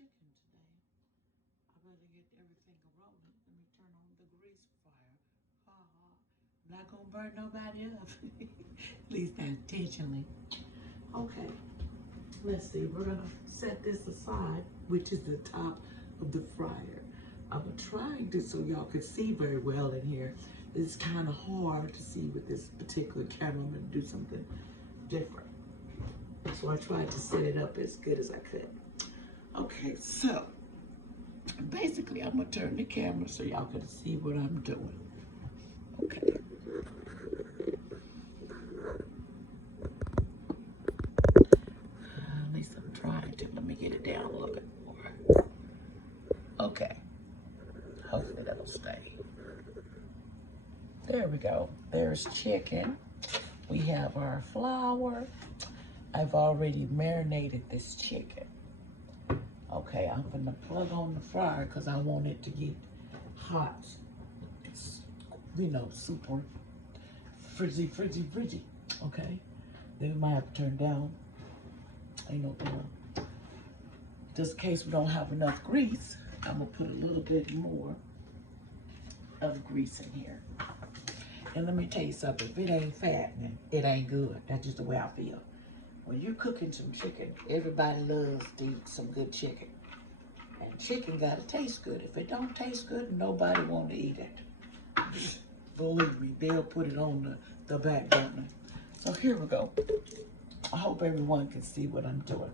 chicken today. I better get everything rolling. Let me turn on the grease fire. Ha ha. Not gonna burn nobody up. At least not intentionally. Okay. Let's see. We're gonna set this aside, which is the top of the fryer. I'm trying to so y'all can see very well in here. It's kind of hard to see with this particular camera. I'm gonna do something different. So I tried to set it up as good as I could. Okay, so basically I'm gonna turn the camera so y'all can see what I'm doing. Okay. At least I'm trying to. Let me get it down a little bit more. Okay. Hopefully that'll stay. There we go. There's chicken. We have our flour. I've already marinated this chicken. Okay, I'm gonna plug on the fryer because I want it to get hot. It's, super frizzy. Okay, then we might have to turn down. Ain't no deal. Just in case we don't have enough grease, I'm gonna put a little bit more of grease in here. And let me tell you something, if it ain't fattening, it ain't good. That's just the way I feel. When you're cooking some chicken, everybody loves to eat some good chicken. And chicken gotta taste good. If it don't taste good, nobody want to eat it. Believe me, they'll put it on the back burner. So here we go. I hope everyone can see what I'm doing.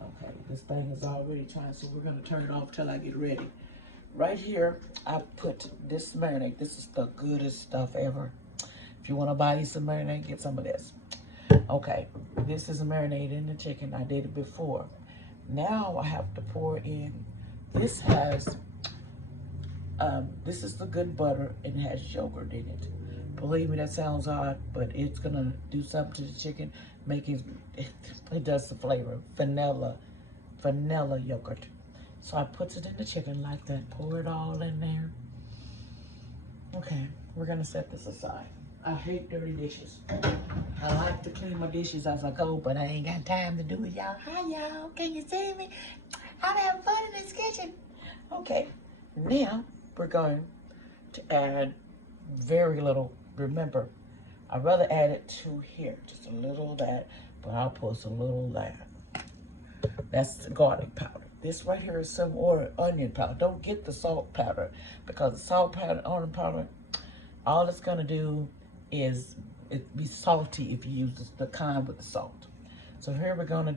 Okay, this thing is already trying, so we're gonna turn it off till I get ready. Right here, I put this marinade. This is the goodest stuff ever. If you wanna buy you some marinade, get some of this. Okay, this is a marinade in the chicken. I did it before. Now I have to pour in, this is the good butter and it has yogurt in it. Believe me, that sounds odd, but it's gonna do something to the chicken, make it does the flavor, vanilla yogurt. So I put it in the chicken like that, pour it all in there. Okay, we're gonna set this aside. I hate dirty dishes. I like to clean my dishes as I go, but I ain't got time to do it, y'all. Hi, y'all. Can you see me? I'm having fun in this kitchen. Okay, now we're going to add very little. Remember, I'd rather add it to here, just a little of that, but I'll put a little of that. That's garlic powder. This right here is some onion powder. Don't get the salt powder because the salt powder, onion powder, all it's gonna do is it be salty if you use the kind with the salt. So here we're gonna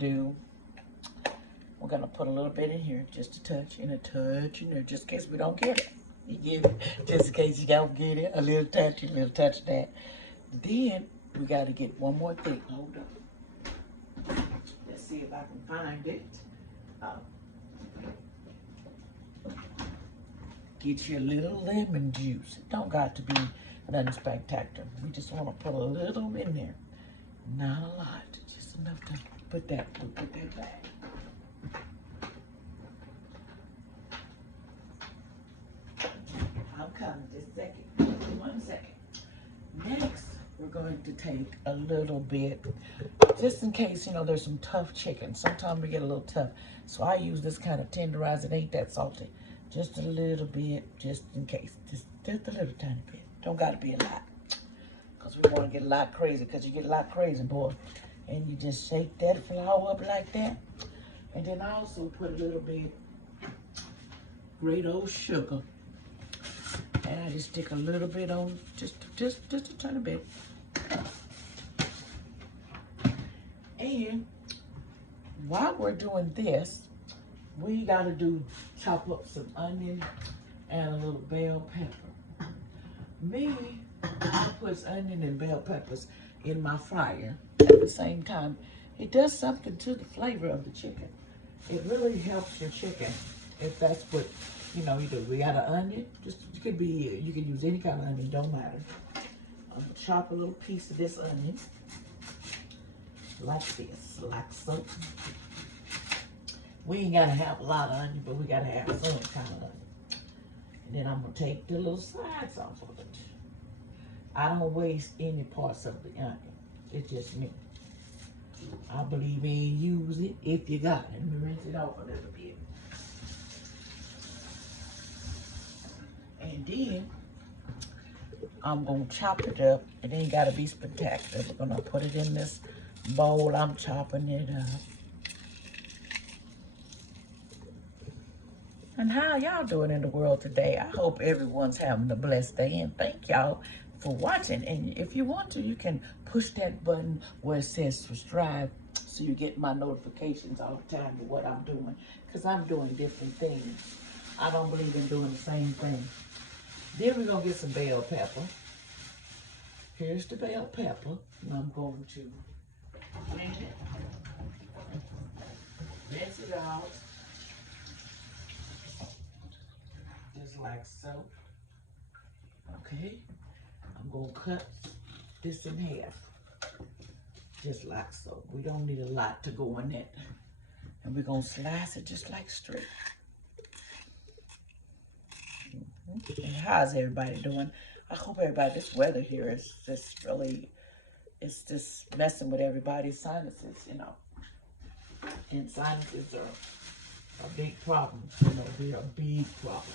put a little bit in here, just a touch, and a touch in there, just in case we don't get it. You get it, just in case you don't get it, a little touch of that. Then we gotta get one more thing. Hold up. Let's see if I can find it. Get your little lemon juice. It don't got to be nothing spectacular. We just want to put a little in there. Not a lot, just enough to put that back. I'm coming, just a second, 1 second. Next, we're going to take a little bit, just in case, there's some tough chicken. Sometimes we get a little tough. So I use this kind of tenderizer. It ain't that salty. Just a little bit, just in case. Just a little tiny bit. Don't gotta be a lot. Because we want to get a lot crazy. Because you get a lot crazy, boy. And you just shake that flour up like that. And then I also put a little bit great old sugar. And I just stick a little bit on, just a tiny bit. And while we're doing this, we gotta chop up some onion and a little bell pepper. Me, I put onion and bell peppers in my fryer at the same time. It does something to the flavor of the chicken. It really helps your chicken if that's what you do. We got an onion, you can use any kind of onion, don't matter. I'm gonna chop a little piece of this onion like this, like so. We ain't gotta have a lot of onion, but we gotta have some kind of onion. And then I'm gonna take the little sides off of it. I don't waste any parts of the onion. It's just me. I believe in use it if you got it. Let me rinse it off a little bit. And then I'm gonna chop it up. It ain't gotta be spectacular. We're gonna put it in this bowl. I'm chopping it up. And how y'all doing in the world today? I hope everyone's having a blessed day, and thank y'all for watching. And if you want to, you can push that button where it says subscribe so you get my notifications all the time of what I'm doing, because I'm doing different things. I don't believe in doing the same thing. Then we're gonna get some bell pepper. Here's the bell pepper, and I'm going to blend it, rinse it out, just like so. Okay, I'm gonna cut this in half, just like so. We don't need a lot to go in it. And we're gonna slice it just like straight. And how's everybody doing? I hope everybody, this weather here is just really, it's just messing with everybody's sinuses, you know. And sinuses are a big problem, you know, they're a big problem.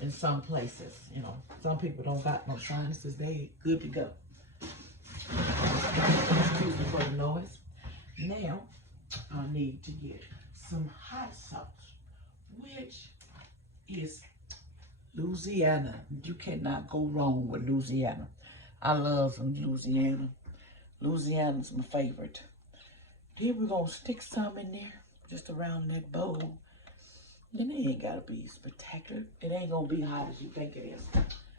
In some places, you know, some people don't got no sinuses, they good to go. Excuse me for the noise. Now, I need to get some hot sauce, which is Louisiana. You cannot go wrong with Louisiana. I love some Louisiana. Louisiana's my favorite. Then we're gonna stick some in there, just around that bowl. Then it ain't gotta be spectacular. It ain't gonna be hot as you think it is.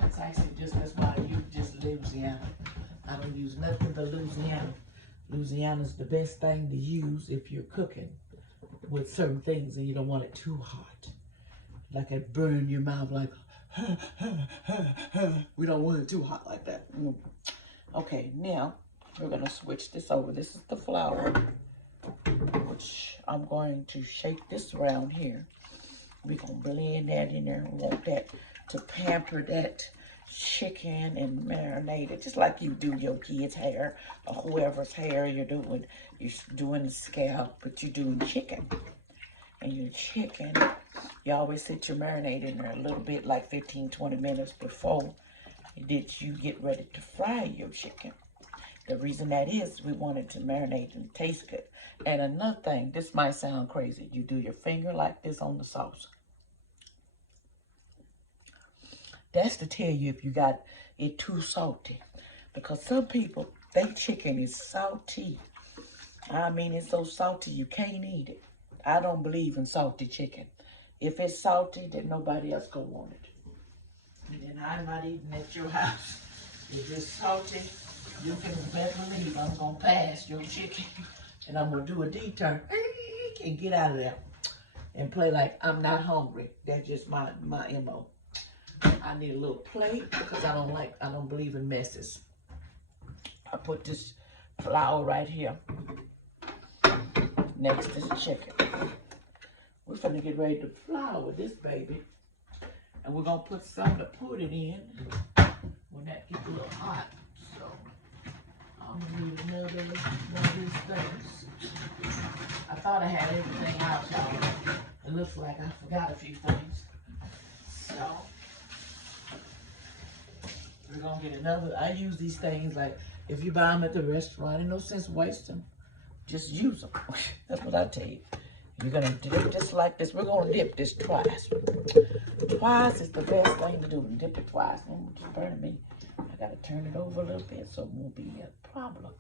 It's actually just, that's why I use just Louisiana. I don't use nothing but Louisiana. Louisiana's the best thing to use if you're cooking with certain things and you don't want it too hot. Like it burn your mouth like, we don't want it too hot like that. Okay, now we're gonna switch this over. This is the flour, which I'm going to shake this around here. We're gonna blend that in there. We want that to pamper that chicken and marinate it, just like you do your kids' hair or whoever's hair you're doing. You're doing the scalp, but you're doing chicken. And your chicken, you always sit your marinade in there a little bit, like 15, 20 minutes before that you get ready to fry your chicken. The reason that is, we want it to marinate and taste good. And another thing, this might sound crazy. You do your finger like this on the sauce. That's to tell you if you got it too salty. Because some people, their chicken is salty. I mean, it's so salty you can't eat it. I don't believe in salty chicken. If it's salty, then nobody else gonna want it. And then I'm not eating at your house. If it's salty, you can better believe I'm gonna pass your chicken. And I'm gonna do a detour and get out of there. And play like I'm not hungry. That's just my MO. I need a little plate because I don't believe in messes. I put this flour right here next to the chicken. We're gonna get ready to flour this baby. And we're gonna put some to put it in when that gets a little hot. So I'm gonna need another one of these things. I thought I had everything out, y'all. It looks like I forgot a few things. So we're gonna get another. I use these things like if you buy them at the restaurant, ain't no sense wasting them. Just use them. That's what I tell you. You're gonna dip just like this. We're gonna dip this twice. Twice is the best thing to do. Dip it twice. It's burning me. I gotta turn it over a little bit so it won't be a problem.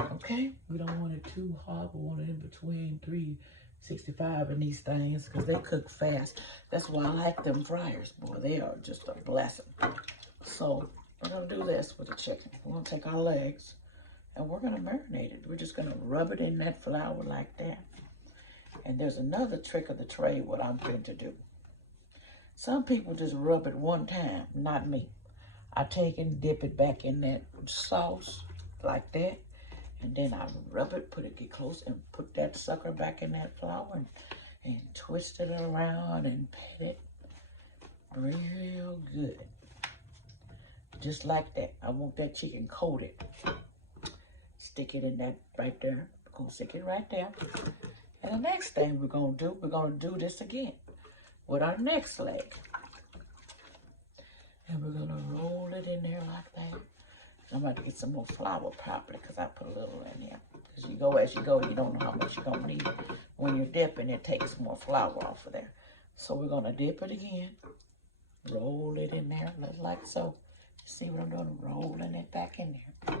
Okay? We don't want it too hot. We want it in between 365 in these things because they cook fast. That's why I like them fryers, boy. They are just a blessing. So we're gonna do this with the chicken. We're gonna take our legs and we're gonna marinate it. We're just gonna rub it in that flour like that. And there's another trick of the trade what I'm going to do. Some people just rub it one time, not me. I take and dip it back in that sauce like that. And then I rub it, get close and put that sucker back in that flour and twist it around and pat it real good. Just like that. I want that chicken coated. Stick it in that right there. We're gonna stick it right there. And the next thing we're gonna do this again with our next leg. And we're gonna roll it in there like that. I'm about to get some more flour properly because I put a little in there. Because you go as you go, you don't know how much you're gonna need. When you're dipping, it takes more flour off of there. So we're gonna dip it again. Roll it in there like so. See what I'm doing? Rolling it back in there.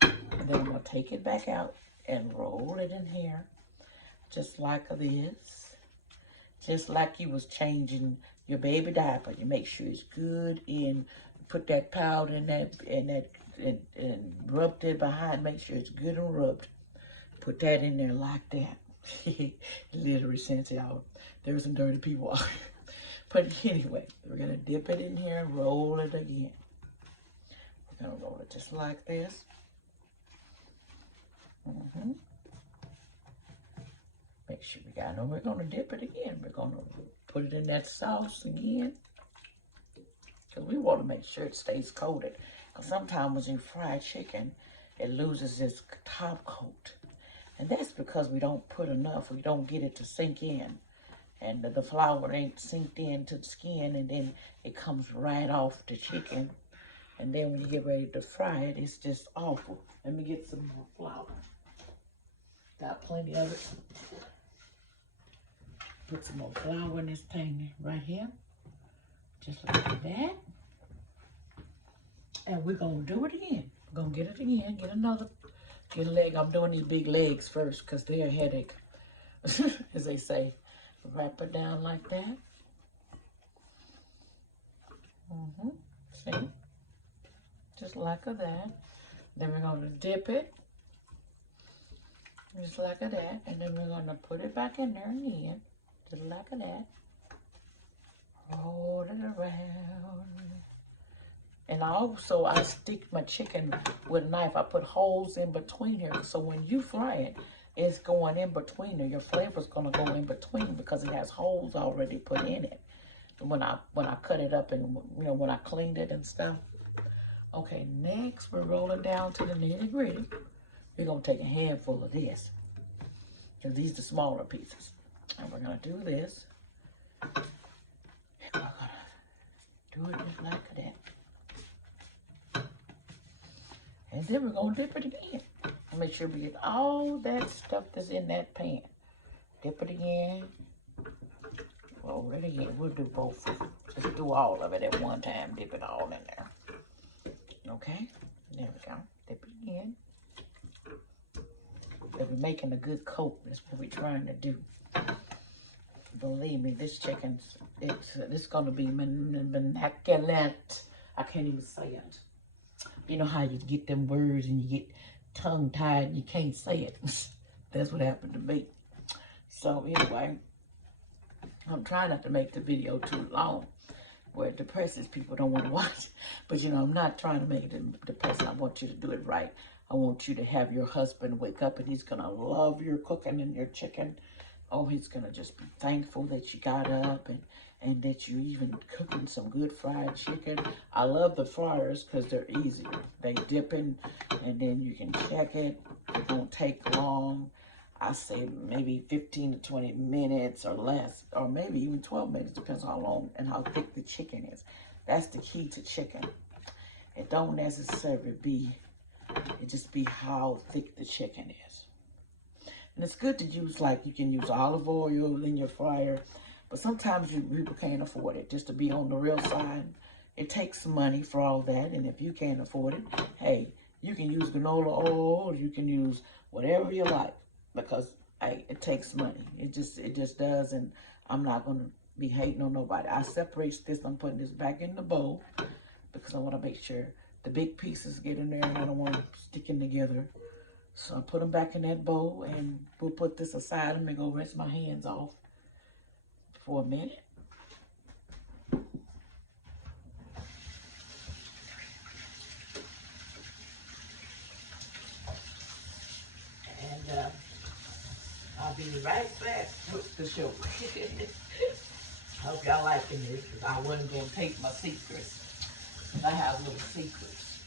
And then I'm gonna take it back out and roll it in here. Just like this. Just like you was changing your baby diaper. You make sure it's good in, put that powder in that, and rubbed it behind. Make sure it's good and rubbed. Put that in there like that. Literally, since y'all, there's some dirty people out here. But anyway, we're gonna dip it in here and roll it again. We're gonna roll it just like this. Make sure we got, we're gonna dip it again. We're gonna put it in that sauce again. Because we want to make sure it stays coated. Because sometimes when you fry chicken, it loses its top coat. And that's because we don't put enough. We don't get it to sink in. And the flour ain't sinked into the skin. And then it comes right off the chicken. And then when you get ready to fry it, it's just awful. Let me get some more flour. Got plenty of it. Put some more flour in this thing right here. Just like that. And we're going to do it again. We're going to get it again. Get a leg. I'm doing these big legs first because they're a headache. As they say. Wrap it down like that. See? Just like that. Then we're going to dip it. Just like that. And then we're going to put it back in there again. Just like that. Roll it around. And also, I stick my chicken with a knife. I put holes in between here. So when you fry it, it's going in between there. Your flavor's going to go in between because it has holes already put in it. When I cut it up and, when I cleaned it and stuff. Okay, next we're rolling down to the nitty gritty. We're going to take a handful of this. Because these are the smaller pieces. And we're going to do this. And we're going to do it just like that. And then we're going to dip it again. And make sure we get all that stuff that's in that pan. Dip it again. Roll it again. We'll do both of them. Just do all of it at one time. Dip it all in there. Okay? There we go. Dip it again. We're making a good coat. That's what we're trying to do. Believe me, this chicken's, it's going to be immaculate. I can't even say it. You know how you get them words and you get tongue-tied and you can't say it. That's what happened to me. So anyway, I'm trying not to make the video too long where it depresses people don't want to watch. But I'm not trying to make it depressing. I want you to do it right. I want you to have your husband wake up and he's going to love your cooking and your chicken. Oh, he's going to just be thankful that you got up and that you even cooking some good fried chicken. I love the fryers because they're easier. They dip in and then you can check it. It won't take long. I say maybe 15 to 20 minutes or less, or maybe even 12 minutes, depends on how long and how thick the chicken is. That's the key to chicken. It don't necessarily be, it just be how thick the chicken is. And it's good to use, like, you can use olive oil in your fryer, but sometimes people can't afford it. Just to be on the real side, it takes money for all that, and if you can't afford it, hey, you can use canola oil, you can use whatever you like, because, hey, it takes money. It just does, and I'm not going to be hating on nobody. I separate this. I'm putting this back in the bowl because I want to make sure the big pieces get in there, and I don't want them sticking together. So I put them back in that bowl, and we'll put this aside. Let me go rinse my hands off for a minute. And I'll be right back with the show. Hope y'all liking this, because I wasn't going to take my secrets. I have little secrets.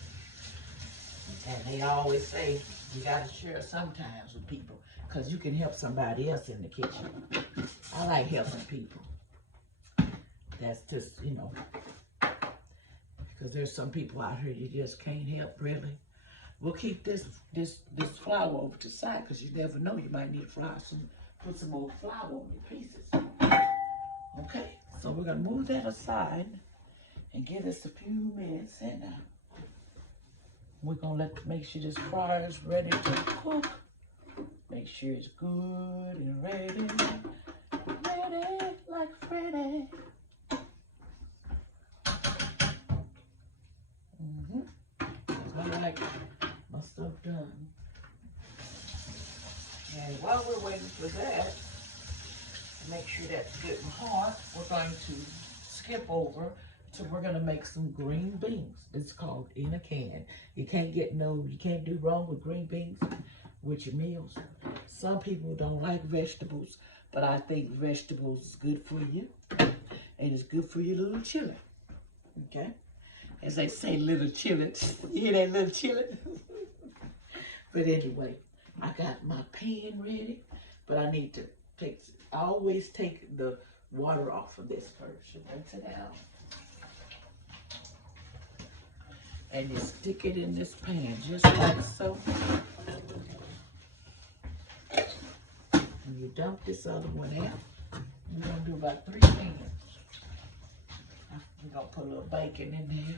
And they always say, you got to share sometimes with people because you can help somebody else in the kitchen. I like helping people. That's just, Because there's some people out here you just can't help, really. We'll keep this flour over to the side because you never know. You might need to put some more flour on your pieces. Okay, so we're gonna move that aside and give this a few minutes, and we're gonna make sure this fryer is ready to cook. Make sure it's good and ready like Freddy. I like my stuff done. And while we're waiting for that, make sure that's good and hot, we're going to skip over to, we're gonna make some green beans. It's called in a can. You can't do wrong with green beans with your meals. Some people don't like vegetables, but I think vegetables is good for you. And it's good for your little chili. Okay? As they say, little chili. You hear that, little chili? But anyway, I got my pan ready, but I need to I always take the water off of this first. You rinse it out. And you stick it in this pan, just like so. And you dump this other one out. We're gonna do about 3 pans. We're gonna put a little bacon in there.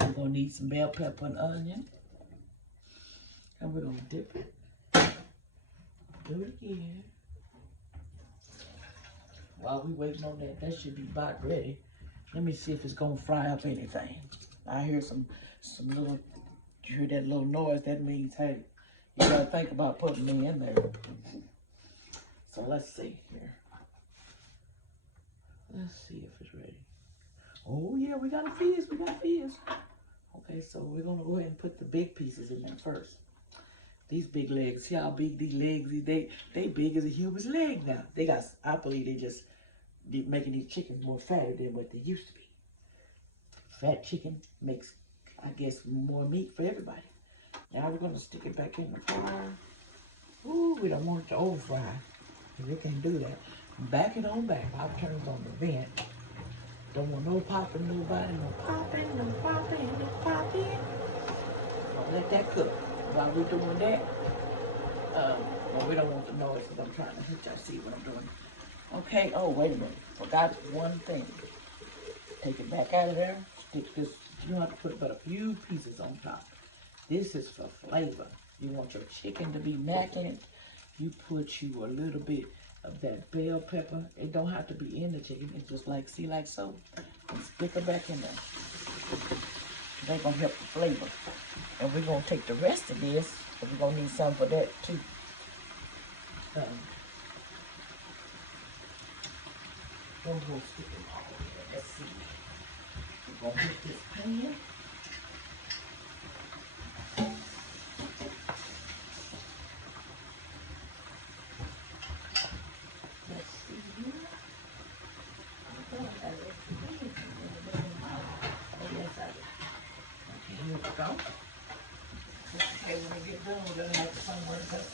We're gonna need some bell pepper and onion. And we're gonna dip it. Do it again. While we waiting on that should be about ready. Let me see if it's gonna fry up anything. I hear some little, you hear that little noise, that means, hey, you gotta think about putting me in there. So let's see here. Let's see if it's ready. Oh yeah, we got a fizz, Okay, so we're gonna go ahead and put the big pieces in there first. These big legs, see how big these legs, they big as a human's leg now. I believe they just making these chickens more fatter than what they used to be. Fat chicken makes, I guess, more meat for everybody. Now we're gonna stick it back in the fryer. Ooh, we don't want it to over fry, because we can't do that. Back it on back. I'll turn it on the vent. Don't want no popping, nobody, no popping. Don't let that cook. While we're doing that, well, we don't want the noise because I'm trying to hit y'all see what I'm doing. Okay, oh, wait a minute. Forgot one thing. Take it back out of there. Stick this, you don't have to put but a few pieces on top. This is for flavor. You want your chicken to be macking. You put you a little bit of that bell pepper. It don't have to be in the chicken. It's just like, see, like so. And stick it back in there. They're going to help the flavor. And we're going to take the rest of this, and we're going to need some for that too. One more stick it all in there. Let's see. We're going to put this pan. Let's see here. Oh, yes, I did. Okay, here we go. Okay, when we get done, we're going to have to somewhere else.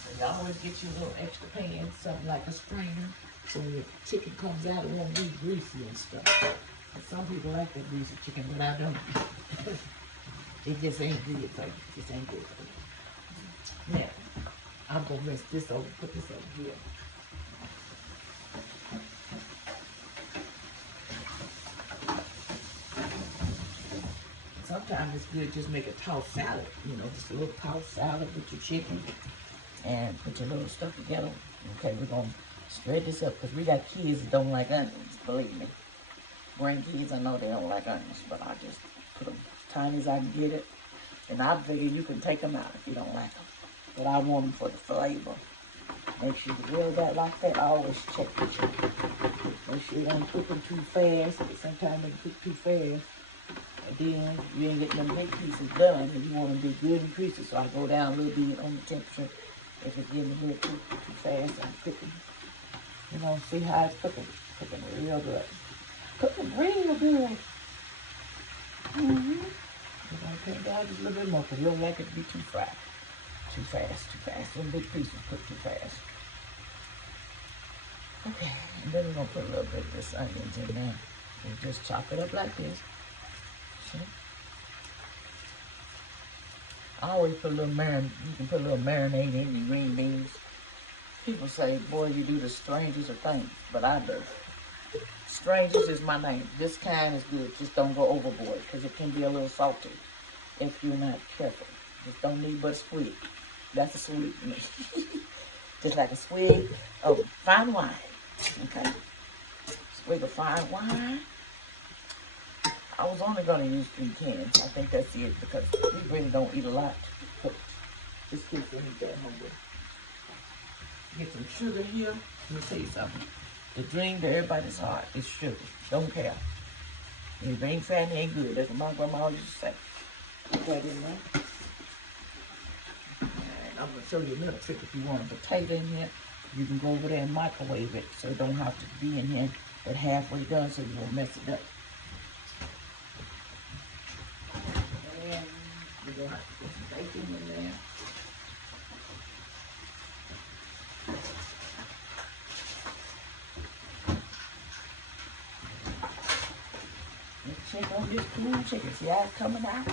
So you always get you a little extra pan, something like a strainer, so when your chicken comes out, it won't be greasy and stuff. And some people like that greasy chicken, but I don't. It just ain't good for you. It just ain't good for you. Now, I'm going to rinse this over, put this over here. Sometimes it's good just make a tossed salad, you know, just a little tossed salad with your chicken and put your little stuff together. Okay, we're going to spread this up because we got kids that don't like onions, believe me. Grandkids, I know they don't like onions, but I just put them as tiny as I can get it. And I figure you can take them out if you don't like them. But I want them for the flavor. Make sure you grill that like that. I always check the chicken. Make sure you don't cook them too fast. Sometimes they cook too fast. And then you ain't getting them big pieces done, and you want them to be good and crispy. So I go down a little bit on the temperature. If it's getting a little too fast, I'm cooking. You know, see how it's cooking. Cooking real good. Cooking real good. We're gonna take it down just a little bit more because we don't like it to be too fried. Too fast. Them big pieces cook too fast. Okay, and then we're gonna put a little bit of this onions in there. And just chop it up like this. I always put a little you can put a little marinade in your green beans. People say, boy, you do the strangest of things, but I do. Strangest is my name. This kind is good. Just don't go overboard because it can be a little salty if you're not careful. Just don't need but a squeak. That's a sweet to me. Just like a swig of fine wine. Okay? Swig of fine wine. I was only going to use 3 cans. I think that's it because we really don't eat a lot. But just in case they need that hungry. Get some sugar here. Let me tell you something. The dream to everybody's heart is sugar. Don't care. If it ain't fat, it ain't good. That's what my grandma used to say. Put that in there. And I'm going to show you another trick. If you want a potato in here, you can go over there and microwave it so it don't have to be in here but halfway done so you won't mess it up. And we're going to have to put some bacon in there. Check on this cool chicken. See how it's coming out?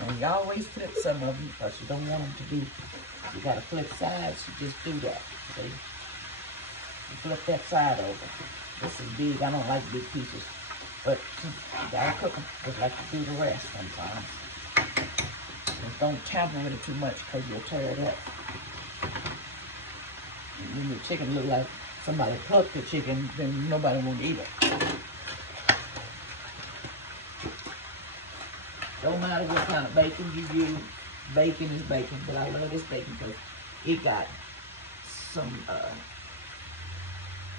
Now you always flip some of them because you don't want them to be, you got to flip sides, you just do that. See? You flip that side over. This is big. I don't like big pieces. But you got to cook them just like you do the rest sometimes. Just don't tamper with it too much because you'll tear it up. And when the chicken look like somebody plucked the chicken, then nobody won't eat it. Don't matter what kind of bacon you use, bacon is bacon, but I love this bacon because it got some,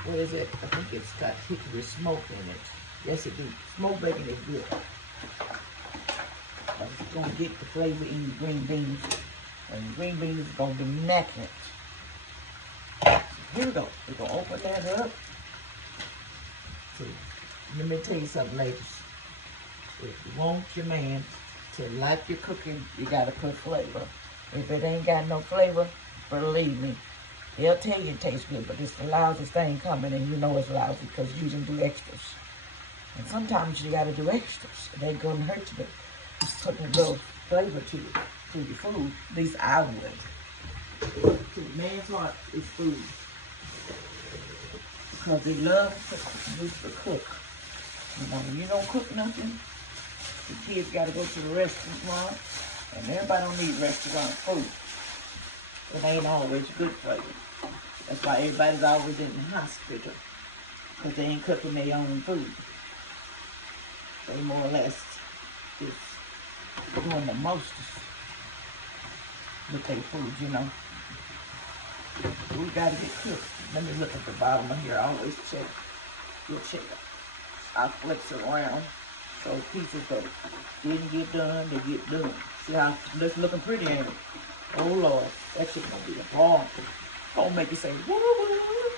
what is it? I think it's got hickory smoke in it. Yes, it do. Smoked bacon is good. It's going to get the flavor in your green beans, and the green beans is going to be immaculate. Here we go. We're going to open that up. So, let me tell you something, ladies. If you want your man to like your cooking, you gotta put flavor. If it ain't got no flavor, believe me, he'll tell you it tastes good, but it's the loudest thing coming, and you know it's lousy because you didn't do extras. And sometimes you gotta do extras. It ain't gonna hurt you, but put a little flavor to your food. At least I would. To the man's heart is food. Because they love to cook. You know, when you don't cook nothing, the kids got to go to the restaurant, and everybody don't need restaurant food. It ain't always good for you. That's why everybody's always in the hospital, because they ain't cooking their own food. They more or less is doing the most with their food, you know. We got to get cooked. Let me look at the bottom of here. I always check. We'll check it. I flex it around. So pieces that didn't get done, they get done. See how it's looking pretty, ain't it? Oh Lord, that shit gonna be a bomb. Gonna make you say, woo woo.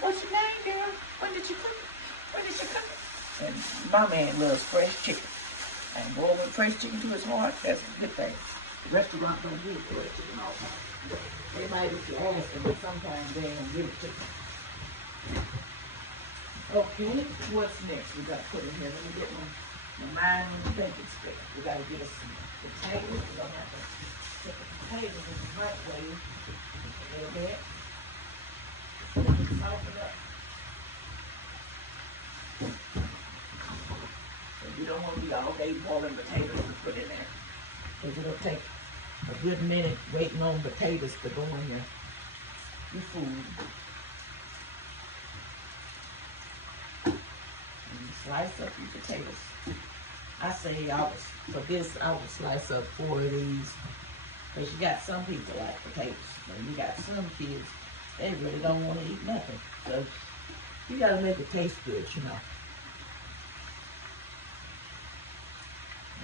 What's your name, girl? When did you cook it? When did you cook it? And my man loves fresh chicken. And boy, when fresh chicken to his heart, that's a good thing. The restaurant don't give fresh chicken all the time. They might if you ask them, but sometimes they don't give it to you. Okay, what's next? We gotta put in here. Let me get my mind on the baking stick. We gotta get us some potatoes. We're gonna have to put the potatoes in the microwave a little bit. Soften up. So you don't want to be all day boiling potatoes to put in there. Because it'll take a good minute waiting on potatoes to go in your food. Slice up your potatoes. I say for this, I would slice up 4 of these. Because you got some people like potatoes. And you got some kids, they really don't want to eat nothing. So you got to make it taste good, you know.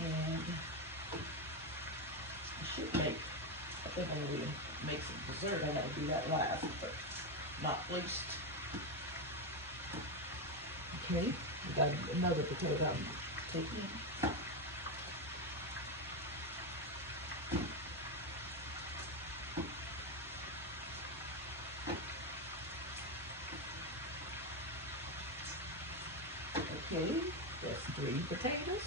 And I should make, I think I'm going to make some dessert. I got to do that last, but not least. Okay, we got another potato I'm taking. Okay, that's 3 potatoes.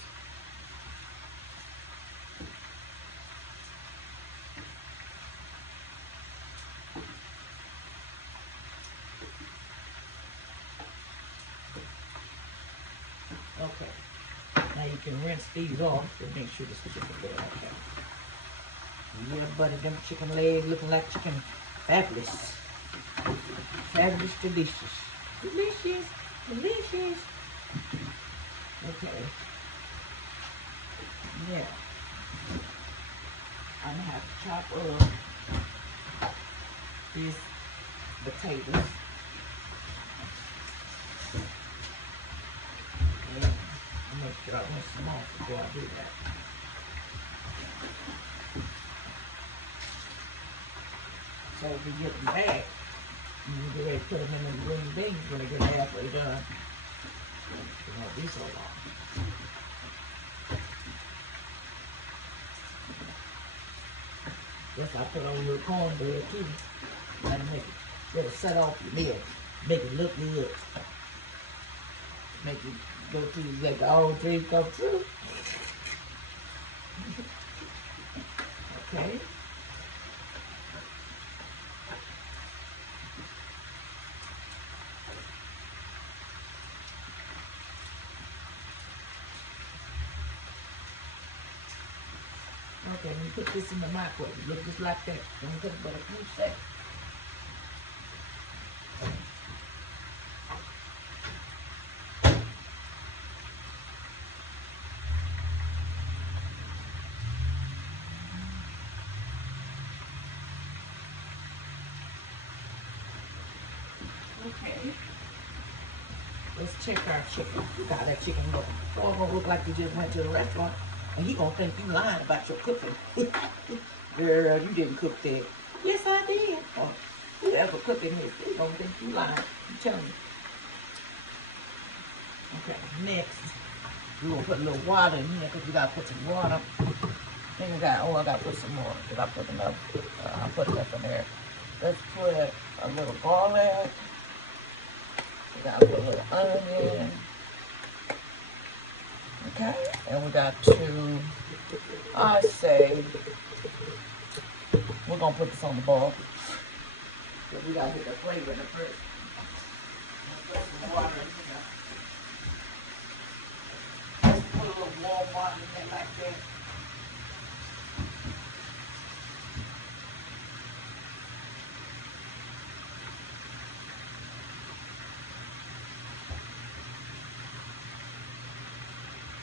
Now you can rinse these off and make sure this chicken good. Okay. Yeah, buddy, them chicken legs looking like chicken fabulous. Fabulous, delicious. Delicious, delicious. Okay. Yeah. I'm gonna have to chop up these potatoes. And I'm make sure I rinse them off before I do that. So if you get them back, you can get ready to put them in the green beans when they get halfway done. It won't be so long. Yes, I put on a little cornbread too. That'll make it, it'll set off your meal. Make it look good. Make it go through, like all dreams come true. Okay. Okay, let me put this in the microwave. Look just like that. Don't put it but a few seconds. Okay. Let's check our chicken. You got that chicken look. So it's gonna look like you just went to the restaurant and he gonna think you lying about your cooking. Girl, you didn't cook that. Yes, I did. Oh, whoever cooking this, he gonna think you lying. I'm telling you. Okay, next, we're gonna put a little water in here because we gotta put some water. Then we got, I gotta put some more. Did I put enough? I'll put enough in there. Let's put a little garlic. We gotta put a little onion. Okay, and we got to, I say, we're gonna put this on the boil. So we gotta get the flavor in the first. Put some water in here. Just put a little warm water in there like that.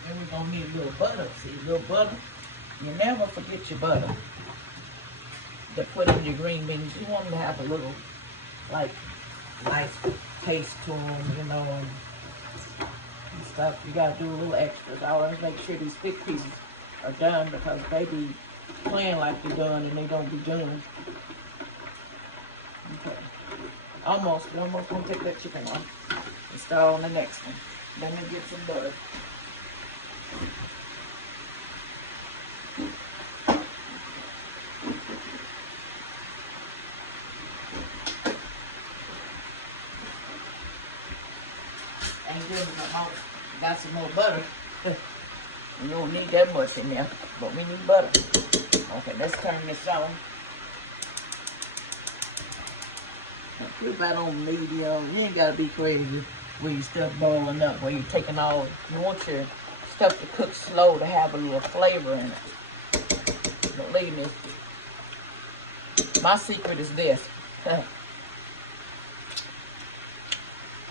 And we're gonna need a little butter. See, a little butter. You never forget your butter to put in your green beans. You want them to have a little, like, nice taste to them, you know, and stuff. You gotta do a little extras. I always make sure these thick pieces are done because they be playing like they're done and they don't be done. Okay. Almost. We're almost gonna take that chicken off and start on the next one. Let me get some butter. Ain't good enough. Got some more butter. You don't need that much in there, but we need butter. Okay, let's turn this on. Put that on medium. You ain't gotta be crazy where your stuff boiling up, where you're taking all. You want your stuff to cook slow to have a little flavor in it. Believe me. My secret is this.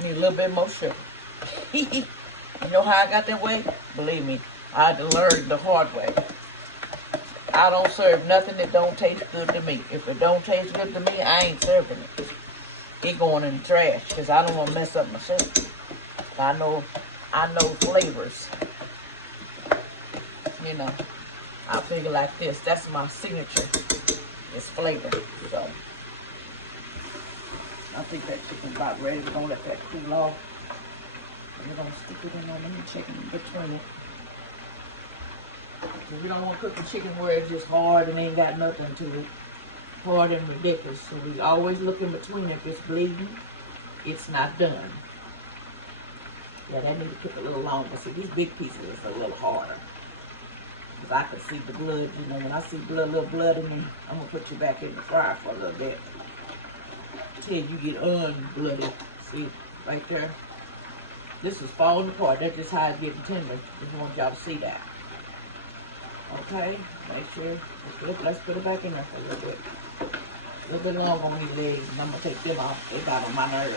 Need a little bit more sugar. You know how I got that way? Believe me, I had to learn the hard way. I don't serve nothing that don't taste good to me. If it don't taste good to me, I ain't serving it. It going in the trash because I don't want to mess up my soup. I know flavors. You know, I figure like this. That's my signature. It's flavor. So I think that chicken's about ready. We're gonna let that cool off. We're gonna stick it in there. Let me check in between it. We don't want to cook the chicken where it's just hard and ain't got nothing to it. Hard and ridiculous. So we always look in between. If it's bleeding, it's not done. Yeah, that need to cook a little longer. See, these big pieces is a little harder. Because I can see the blood. You know, when I see blood, little blood in me, I'm going to put you back in the fryer for a little bit. Till you get unblooded. See, right there. This is falling apart. That's just how it's getting tender. Just want y'all to see that. Okay, make sure. Let's put it back in there for a little bit. A little bit long on these legs, and I'm gonna take them off. They got on my nerves.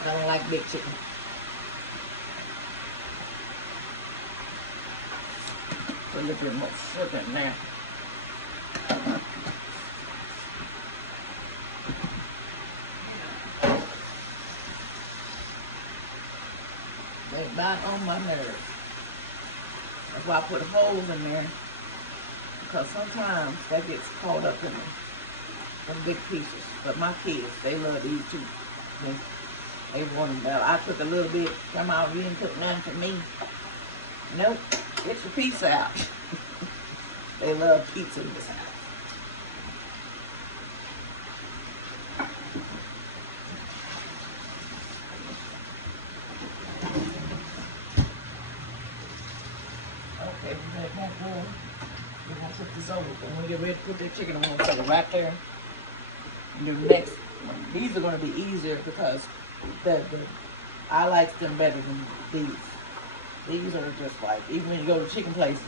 I don't like big chicken. Put a little bit more sugar in there. They about on my nerves. That's why I put holes in there. Because sometimes that gets caught up in them big pieces. But my kids, they love these too. They want them. I took a little bit. Come out, you didn't cook none for me. Nope. Get your piece out. They love pizza in this house. Okay, we let that go. We're gonna put this over. When we get ready to put that chicken, I'm gonna put it right there. And the next one, these are gonna be easier because I like them better than these. These are just like, even when you go to chicken places,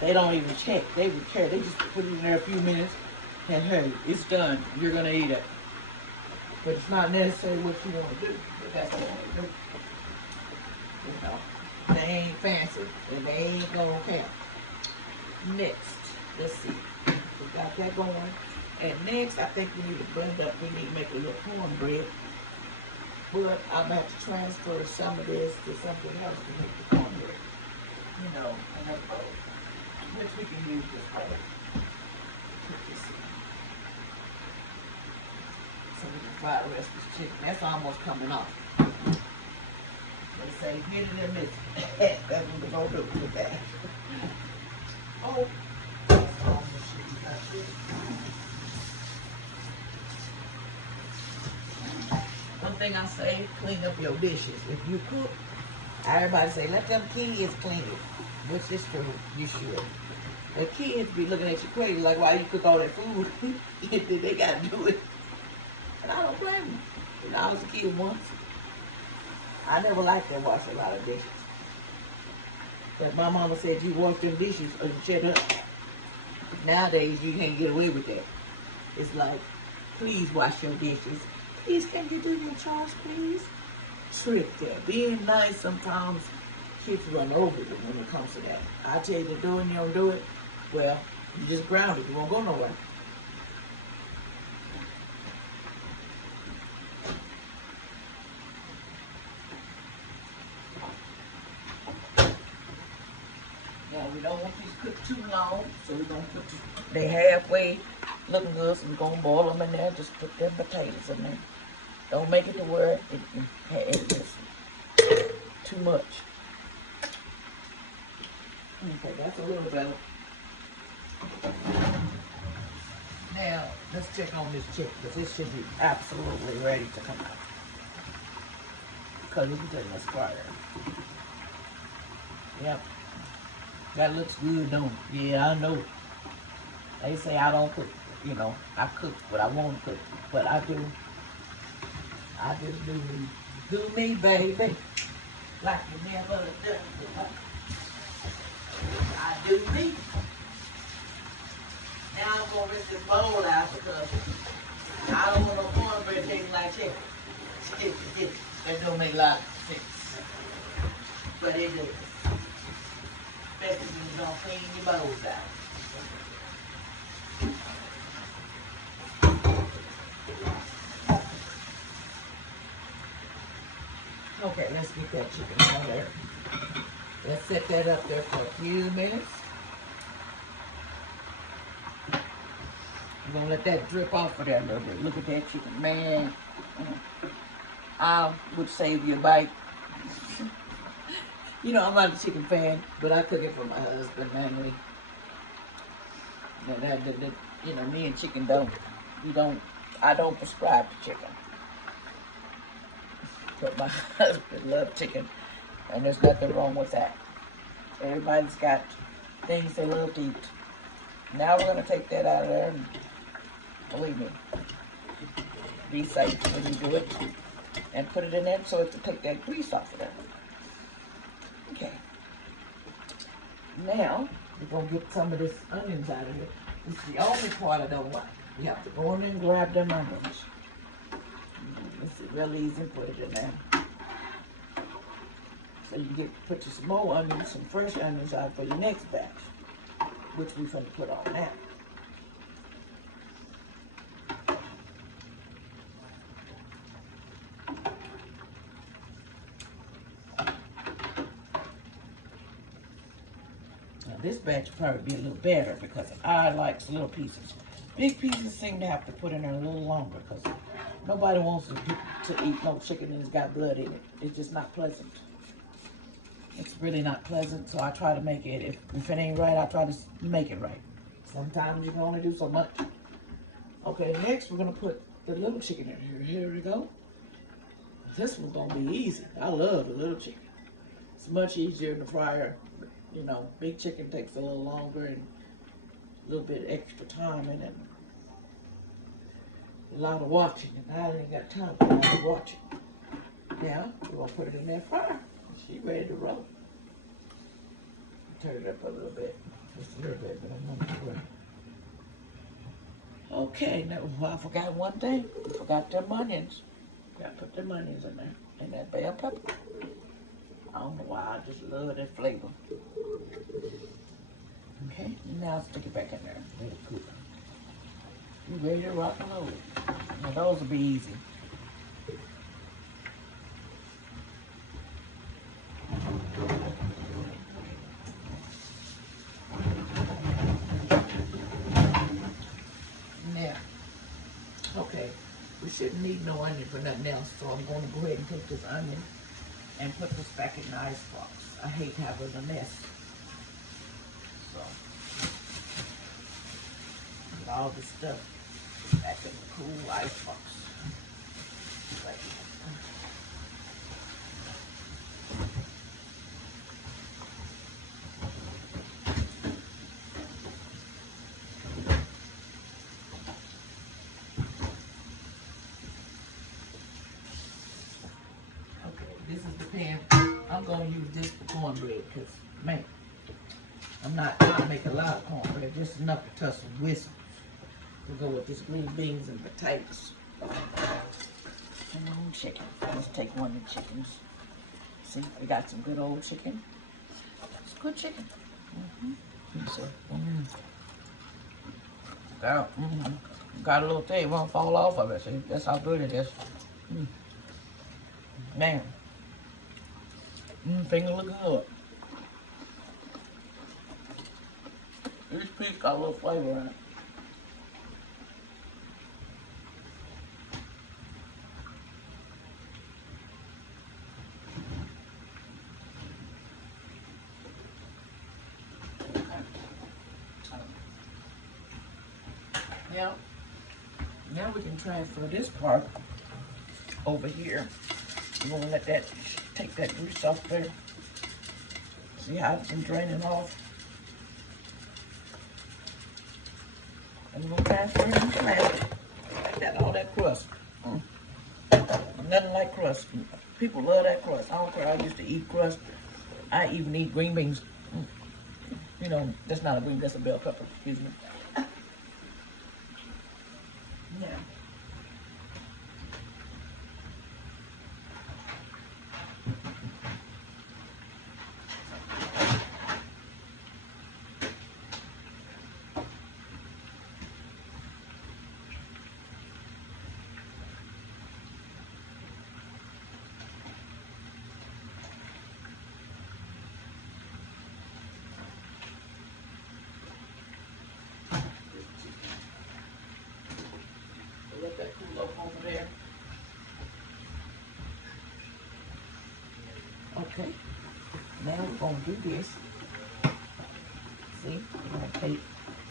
they don't even check. They would care. They just put it in there a few minutes and hey, it's done. You're gonna eat it. But it's not necessarily what you want to do. But that's what you want to do. You know, they ain't fancy and they ain't gonna count. Next, let's see. We got that going. And next, I think we need to blend up. We need to make a little cornbread. But I'm going to have to transfer some of this to something else to make the cornbread. You know, and a bowl. Which we can use this bowl. Put this in. So we can fry the rest of this chicken. That's almost coming off. They say, get it and miss it. That's what we're going to do with that. Oh. One thing I say, clean up your dishes. If you cook, everybody say, let them kids clean it. Which is true, you should. The kids be looking at you crazy, like, why you cook all that food? They gotta do it. And I don't blame them. You know, I was a kid once. I never liked to wash a lot of dishes. But my mama said, you wash them dishes or you shut up. Nowadays, you can't get away with that. It's like, please wash your dishes. Please, can you do your chores, please? Trick there. Being nice, sometimes kids run over you when it comes to that. I tell you to do it and you don't do it, well, you just grounded. You won't go nowhere. Now, we don't want these cooked too long, so we're going to put they halfway looking good, so we're going to boil them in there. Just put them potatoes in there. Don't make it to where it is too much. Okay, that's a little better. Now, let's check on this chicken, because this should be absolutely ready to come out. Because it's in this fire. Yep. That looks good, don't it? Yeah, I know. They say I don't cook. You know, I cook what I want to cook. But I do. I just do me. Do me, baby. Like you never done before. I do me. Now I'm going to rinse this bowl out because I don't want no cornbread tasting like chicken. That don't make a lot of sense. But it does. Especially when you don't clean your bowls out. Okay, let's get that chicken out there. Let's set that up there for a few minutes. We're gonna let that drip off of there a little bit. Look at that chicken, man. I would save you a bite. You know, I'm not a chicken fan, but I cook it for my husband, mainly. You know, me and chicken I don't prescribe to chicken. But my husband loves chicken, and there's nothing wrong with that. Everybody's got things they love to eat. Now we're gonna take that out of there, and believe me, be safe when you do it. and put it in there so it to take that grease off of there. Okay. Now, we're going to get some of this onions out of here. This is the only part I don't like. You have to go in and grab them onions. It's real easy, put it in there. So you can put you some more onions, some fresh onions out for your next batch, which we're going to put on now. Now this batch will probably be a little better because I like little pieces. Big pieces seem to have to put in there a little longer because nobody wants to eat no chicken that's got blood in it. It's just not pleasant. It's really not pleasant, so I try to make it, if it ain't right, I try to make it right. Sometimes you can only do so much. Okay, next we're gonna put the little chicken in here. Here we go. This one's gonna be easy. I love the little chicken. It's much easier in the fryer. You know, big chicken takes a little longer and a little bit extra time in it. A lot of watching, and I ain't got time for a lot of watching. Now, we're gonna put it in that fryer. She's ready to roll. Turn it up a little bit. Just a little bit, but I'm gonna do it. Okay, now I forgot one thing. I forgot them onions. Gotta put them onions in there. And that bell pepper. I don't know why, I just love that flavor. Okay, now stick it back in there. Let it cook. You ready to rock and roll? Now those will be easy. Now, okay, we shouldn't need no onion for nothing else, so I'm going to go ahead and take this onion and put this back in the icebox. I hate having a mess. So, put all this stuff back in the cool icebox. Like this is the pan. I'm going to use this for cornbread because, man, I'm not going to make a lot of cornbread, just enough to touch some whistles. We'll go with this green beans and potatoes. And old chicken. Let's take one of the chickens. See, we got some good old chicken. It's good chicken. So, got a little thing, it won't fall off of it. See, that's how good it is. Man. Finger look good. This piece got a little flavor in it. Now we can transfer this part over here. We're gonna let that take that grease off there. See how it's been draining off? And we're gonna transfer it into that. Like that, all that crust. Nothing like crust. People love that crust. I don't care. I used to eat crust. I even eat green beans. You know, that's not a green, that's a bell pepper. Excuse me. Yeah. Let that cool up over there. Okay, now we're gonna do this. See, we're gonna take,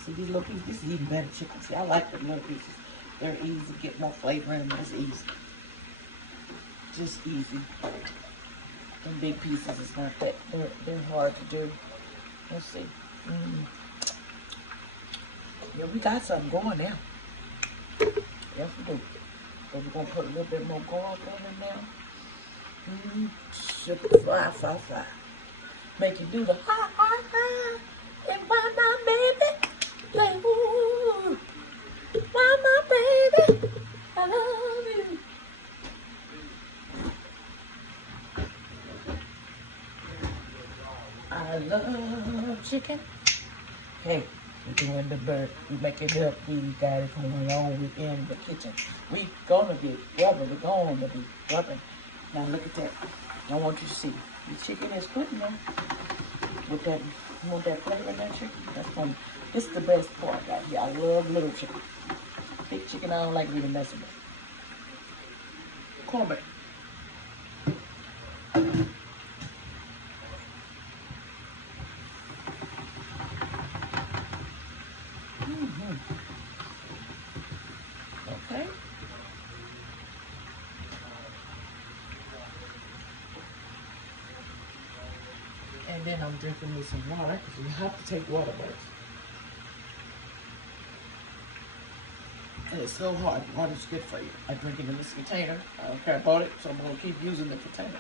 see these little pieces, this is even better chicken. See, I like the little pieces. They're easy, get more flavor in them, it's easy. Just easy. The big pieces is not that, they're hard to do. Let's see. Yeah, we got something going now. Yes, we do. But we're gonna put a little bit more garlic in there. Sugar fry. Make you do the ha ha ha. And why not, baby? Like, ooh, why not, baby? I love you. I love chicken. Hey, we're doing the bird. We make it up. We got it going on. We in the kitchen. We gonna be rubbing. We gonna be rubbing. Now look at that. I want you to see. The chicken is cooking now. With that, you want that flavor in that chicken? That's fun. This is the best part right here. I love little chicken. Big chicken I don't like really messing with. Cornbread. Okay. And then I'm drinking me some water because you have to take water breaks. And it's so hard. Water's good for you. I drink it in this container. I don't care about it, so I'm going to keep using the container.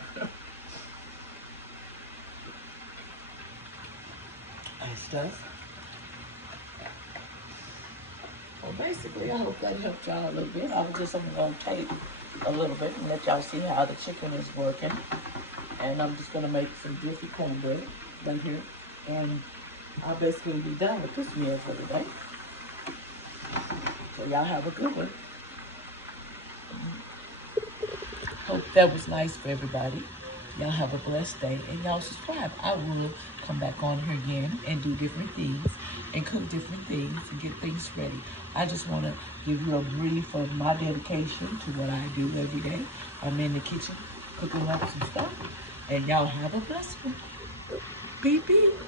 And stuff. Well, basically, I hope that helped y'all a little bit. I was just only going to tape a little bit and let y'all see how the chicken is working. And I'm just going to make some Jiffy cornbread right here. And I'll basically be done with this meal for the day. So y'all have a good one. Hope that was nice for everybody. Y'all have a blessed day. And y'all subscribe. I will come back on here again and do different things and cook different things and get things ready. I just want to give you a brief of my dedication to what I do every day. I'm in the kitchen cooking up some stuff. And y'all have a blessed one. Beep, beep.